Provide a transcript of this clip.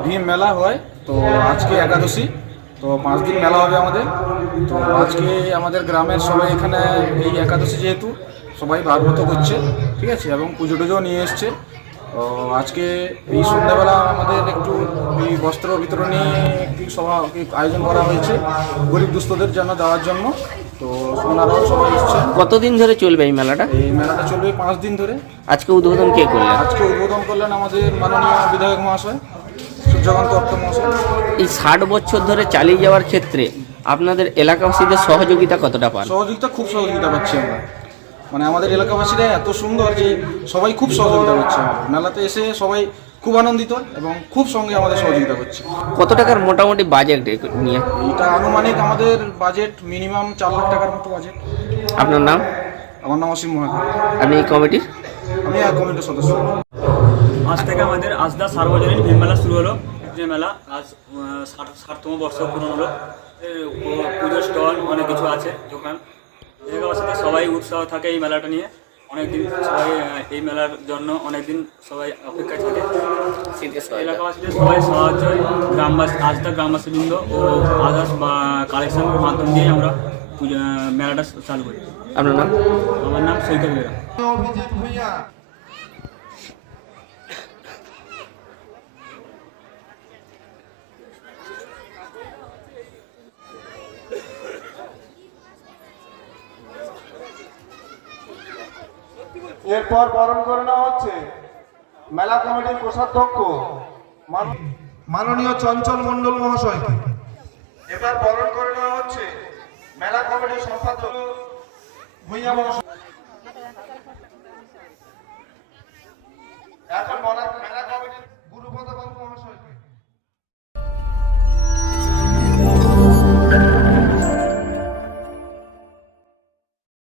ভীম মেলা হয়। তো আজকে একাদশী, তো 5 দিন মেলা হবে আমাদের। তো আজকে আমাদের গ্রামের সবাই এখানে এই একাদশী যেহেতু সবাই ভাগবত করছে, ঠিক আছে, এবং পুজো টুজো নিয়ে এসছে। তো আজকে এই সন্ধ্যাবেলা আমাদের একটু এই বস্ত্র বিতরণী একটি সভা আয়োজন করা হয়েছে গরিব দুস্থদের জন্য দেওয়ার জন্য। তো ওনারাও সবাই এসছেন। কতদিন ধরে চলবে এই মেলাটা? এই মেলাটা চলবে 5 দিন ধরে। আজকে উদ্বোধন কে করলেন? আজকে উদ্বোধন করলেন আমাদের মাননীয় বিধায়ক মহাশয় সূর্যকান্ত দত্ত মহাশয়। এই 60 বছর ধরে চালিয়ে যাওয়ার ক্ষেত্রে আপনাদের এলাকাবাসীদের সহযোগিতা কতটা পান? সহযোগিতা খুব সহযোগিতা পাচ্ছি আমরা, মানে আমাদের এলাকাবাসীরা এত সুন্দর যে সবাই খুব সহযোগিতা করছে। মেলাতে এসে সবাই খুব আনন্দিত এবং খুব সঙ্গে আমাদের সহযোগিতা করছে। কত টাকার মোটামুটি বাজেট নিয়ে? এটা আনুমানিক আমাদের বাজেট মিনিমাম 4 লাখ টাকার মতো বাজেট। আপনার নাম? আমার নাম অসীম মহাকার, আপনি এই কমিটির? আমি এক কমিটির সদস্য। আজ থেকে আমাদের আজদা সার্বজনীন ভীম মেলা শুরু হলো। যে মেলা আজ 60তম বর্ষ পূরণ হলো। পুজোর স্টল অনেক কিছু আছে দোকান। এলাকাবাসীতে সবাই উৎসাহ থাকে এই মেলাটা নিয়ে। অনেকদিন সবাই এই মেলার জন্য অনেকদিন সবাই অপেক্ষায় থাকে। এলাকাবাসীদের সবাই সাহায্য, গ্রামবাসী আজদা গ্রামবাসীবৃন্দ ও আদার্স বা কালেকশনের মাধ্যম দিয়ে আমরা মেলাটা চালু করি। আপনার নাম? আমার নাম সৈকত বেরা। এরপর বরণ করে নেওয়া হচ্ছে মেলা কমিটির কোষাধ্যক্ষ মাননীয় চঞ্চল মণ্ডল মহাশয়কে। এবার বরণ করে নেওয়া হচ্ছে মেলা কমিটির সম্পাদক ভূঁইয়া মহাশয়। এখন মেলা